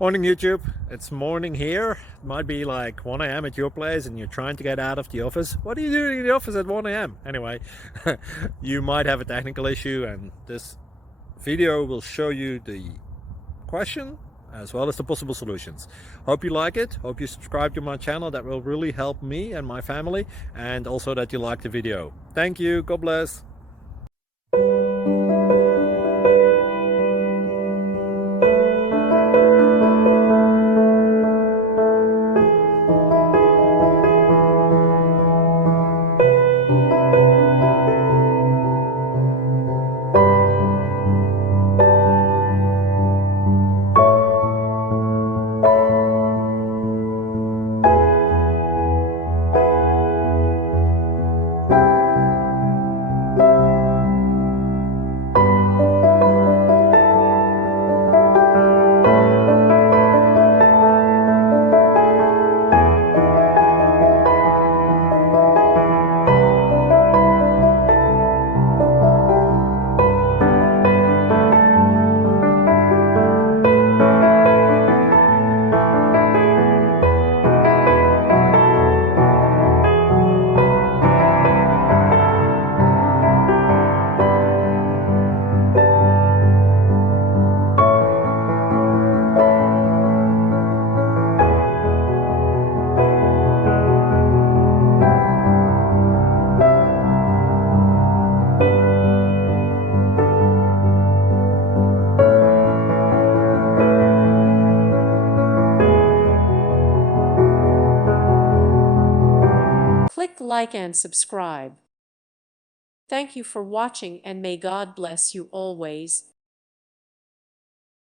Morning YouTube, it's morning here. It might be like 1 a.m. at your place and you're trying to get out of the office. What are you doing in the office at 1 a.m.? Anyway, you might have a technical issue and this video will show you the question as well as the possible solutions. Hope you like it, hope you subscribe to my channel. That will really help me and my family, and also that you like the video. Thank you, God bless. Click like and subscribe. Thank you for watching, and may God bless you always.